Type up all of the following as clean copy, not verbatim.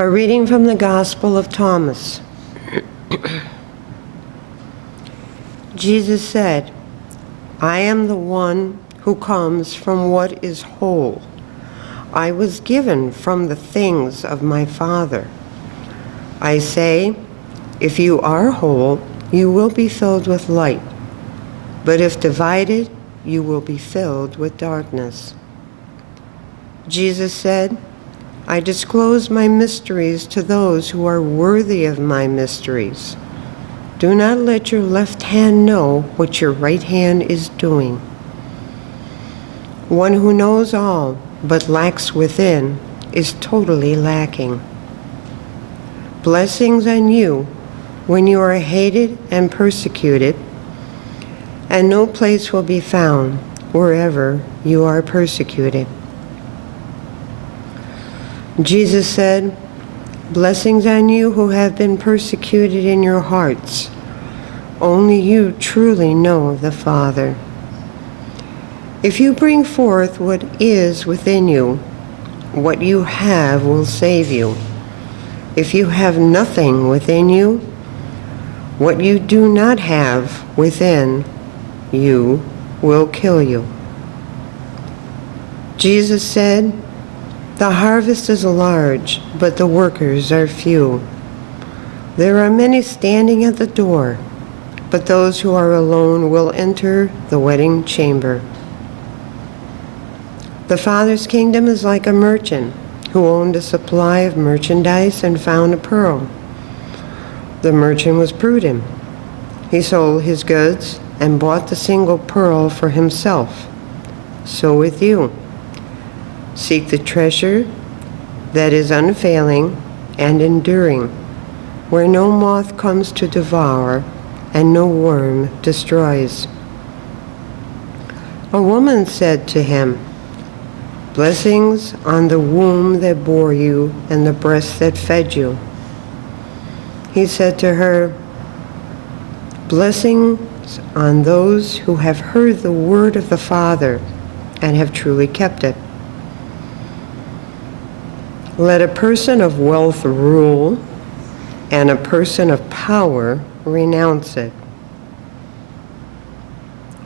A reading from the Gospel of Thomas. Jesus said, "I am the one who comes from what is whole. I was given from the things of my Father. I say, if you are whole, you will be filled with light. But if divided, you will be filled with darkness." Jesus said, "I disclose my mysteries to those who are worthy of my mysteries. Do not let your left hand know what your right hand is doing. One who knows all but lacks within is totally lacking. Blessings on you when you are hated and persecuted, and no place will be found wherever you are persecuted." Jesus said, "Blessings on you who have been persecuted in your hearts. Only you truly know the Father. If you bring forth what is within you, what you have will save you. If you have nothing within you, what you do not have within you will kill you." Jesus said, "The harvest is large, but the workers are few. There are many standing at the door, but those who are alone will enter the wedding chamber. The Father's kingdom is like a merchant who owned a supply of merchandise and found a pearl. The merchant was prudent. He sold his goods and bought the single pearl for himself. So with you. Seek the treasure that is unfailing and enduring, where no moth comes to devour and no worm destroys." A woman said to him, "Blessings on the womb that bore you and the breast that fed you." He said to her, "Blessings on those who have heard the word of the Father and have truly kept it. Let a person of wealth rule, and a person of power renounce it.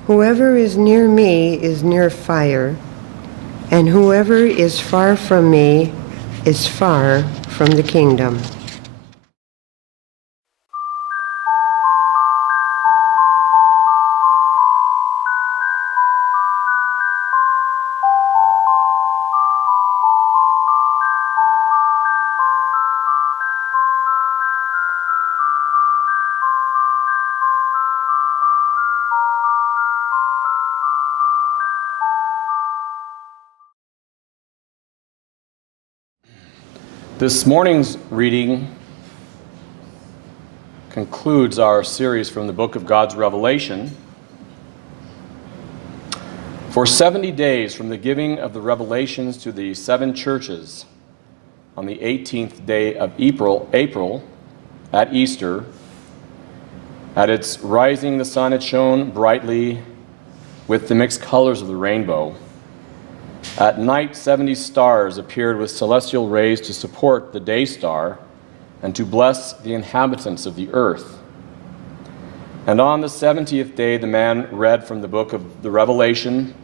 Whoever is near me is near fire, and whoever is far from me is far from the kingdom." This morning's reading concludes our series from the book of God's Revelation. For 70 days from the giving of the revelations to the 7 churches on the 18th day of April at Easter, at its rising the sun had shone brightly with the mixed colors of the rainbow. At night, 70 stars appeared with celestial rays to support the day star and to bless the inhabitants of the earth. And on the 70th day, the man read from the book of the Revelation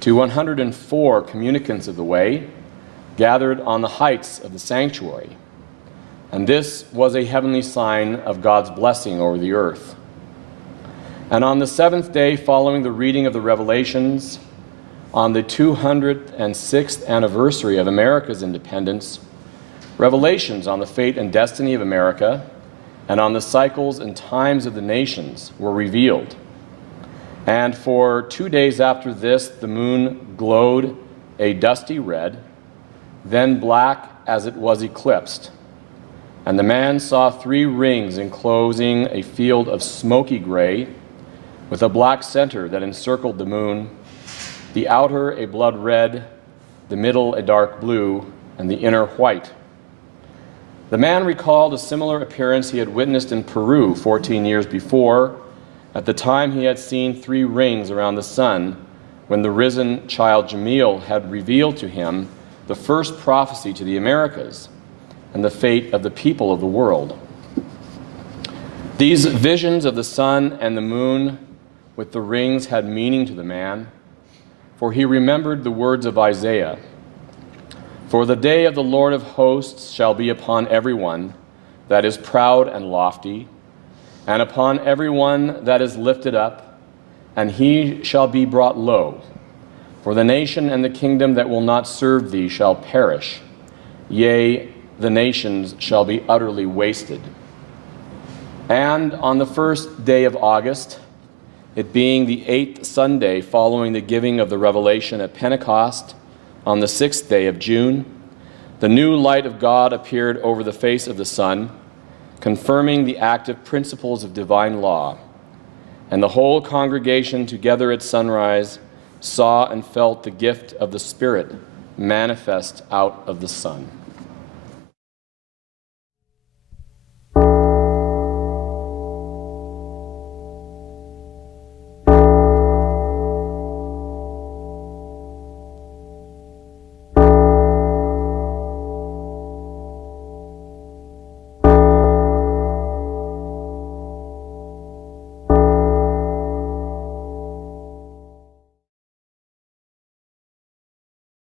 to 104 communicants of the way, gathered on the heights of the sanctuary. And this was a heavenly sign of God's blessing over the earth. And on the 7th day, following the reading of the Revelations, on the 206th anniversary of America's independence, revelations on the fate and destiny of America and on the cycles and times of the nations were revealed. And for 2 days after this, the moon glowed a dusty red, then black as it was eclipsed. And the man saw 3 rings enclosing a field of smoky gray, with a black center that encircled the moon, the outer a blood red, the middle a dark blue, and the inner white. The man recalled a similar appearance he had witnessed in Peru 14 years before. At the time he had seen 3 rings around the sun, when the risen child Jamil had revealed to him the first prophecy to the Americas. and the fate of the people of the world. These visions of the sun and the moon with the rings had meaning to the man, for he remembered the words of Isaiah. For the day of the Lord of hosts shall be upon everyone that is proud and lofty, and upon everyone that is lifted up, and he shall be brought low. For the nation and the kingdom that will not serve thee shall perish. Yea, the nations shall be utterly wasted. And on the first day of August, it being the 8th Sunday following the giving of the revelation at Pentecost, on the 6th day of June, the new light of God appeared over the face of the sun, confirming the active principles of divine law. And the whole congregation together at sunrise saw and felt the gift of the Spirit manifest out of the sun.